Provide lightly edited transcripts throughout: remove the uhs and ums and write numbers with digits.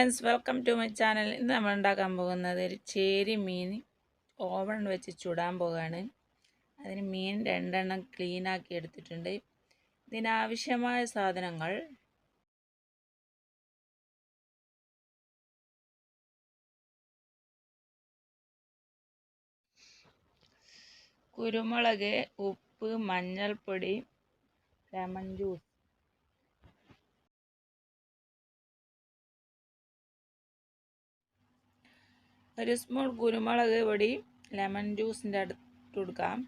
friends, welcome to my channel. ഇന്ന് നമ്മൾ ഉണ്ടാക്കാൻ പോകുന്നത് ഒരു ചേരി മീൻ ഓവൻ വെച്ച് ചുടാൻ പോവുകയാണ്. അതിന് മീൻ രണ്ടെണ്ണം ക്ലീൻ ആക്കി എടുത്തിട്ടുണ്ട്. ഇതിനാവശ്യമായ സാധനങ്ങൾ: കുരുമുളക്, ഉപ്പ്, മഞ്ഞൾപ്പൊടി, ലെമൺ ജ്യൂസ്. ഒരു സ്പൂൺ കുരുമുളക് പൊടി ലെമൺ ജ്യൂസിൻ്റെ അടുത്ത് കൊടുക്കാം.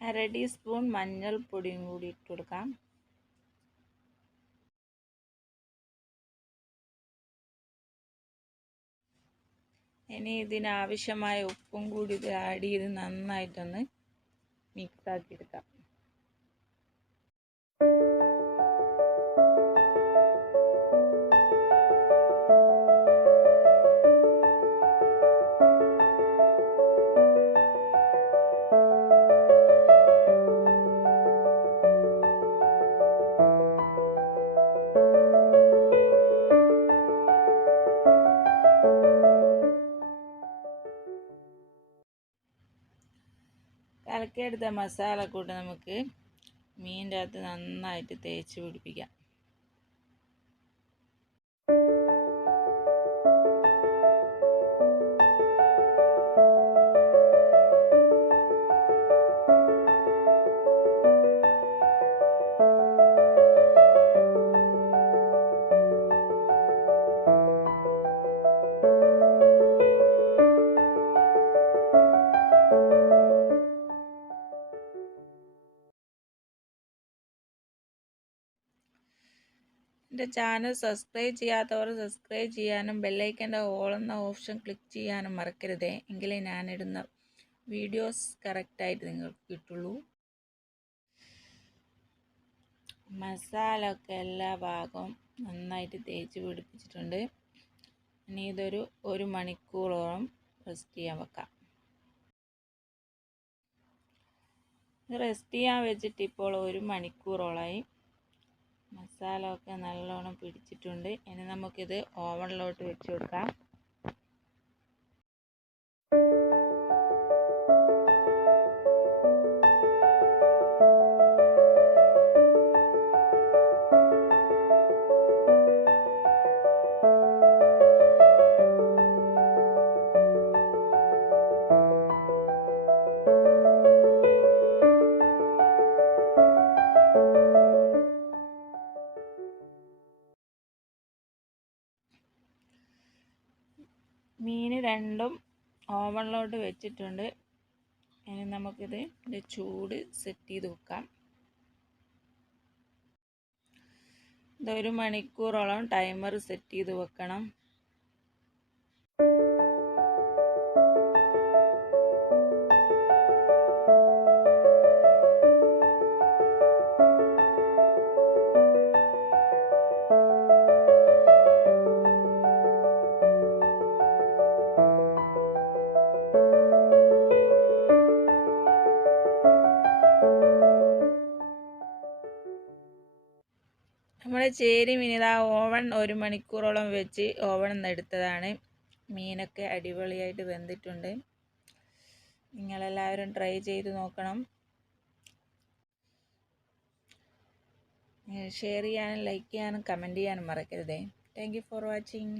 1/2 ടീസ്പൂൺ മഞ്ഞൾപ്പൊടിയും കൂടി ഇട്ട് കൊടുക്കാം. ഇനി ഇതിനാവശ്യമായ ഉപ്പും കൂടി ഇത് ആഡ് ചെയ്ത് നന്നായിട്ടൊന്ന് മിക്സ് ആക്കി എടുക്കാം. കലക്കിയെടുത്ത മസാല കൂട്ട് നമുക്ക് മീനിൻ്റെ അകത്ത് നന്നായിട്ട് തേച്ച് പിടിപ്പിക്കാം. എൻ്റെ ചാനൽ സബ്സ്ക്രൈബ് ചെയ്യാത്തവർ സബ്സ്ക്രൈബ് ചെയ്യാനും ബെല്ലൈക്കൻ്റെ ഓൾ എന്ന ഓപ്ഷൻ ക്ലിക്ക് ചെയ്യാനും മറക്കരുതേ. എങ്കിലേ ഞാനിടുന്ന വീഡിയോസ് കറക്റ്റായിട്ട് നിങ്ങൾക്ക് കിട്ടുള്ളൂ. മസാല ഒക്കെ എല്ലാ ഭാഗവും നന്നായിട്ട് തേച്ച് പിടിപ്പിച്ചിട്ടുണ്ട്. ഇനി ഇതൊരു 1 മണിക്കൂറോളം റെസ്റ്റ് ചെയ്യാൻ വെക്കാം. റെസ്റ്റ് ചെയ്യാൻ വെച്ചിട്ട് ഇപ്പോൾ 1 മണിക്കൂറോളായി. മസാല ഒക്കെ നല്ലോണം പിടിച്ചിട്ടുണ്ട്. ഇനി നമുക്കിത് ഓവനിലോട്ട് വെച്ച് കൊടുക്കാം. മീൻ രണ്ടും ഓവനിലോട്ട് വെച്ചിട്ടുണ്ട്. ഇനി നമുക്കിത് ചൂട് സെറ്റ് ചെയ്ത് വെക്കാം. ഇത് 1 മണിക്കൂറോളം ടൈമർ സെറ്റ് ചെയ്ത് വെക്കണം. നമ്മുടെ ചേരി മീൻ ഇതാ ഓവൻ 1 മണിക്കൂറോളം വെച്ച് ഓവനിൽ നിന്ന് എടുത്തതാണ്. മീനൊക്കെ അടിപൊളിയായിട്ട് വെന്തിട്ടുണ്ട്. നിങ്ങളെല്ലാവരും ട്രൈ ചെയ്ത് നോക്കണം. ഷെയർ ചെയ്യാനും ലൈക്ക് ചെയ്യാനും കമൻറ്റ് ചെയ്യാനും മറക്കരുതേ. Thank you for watching.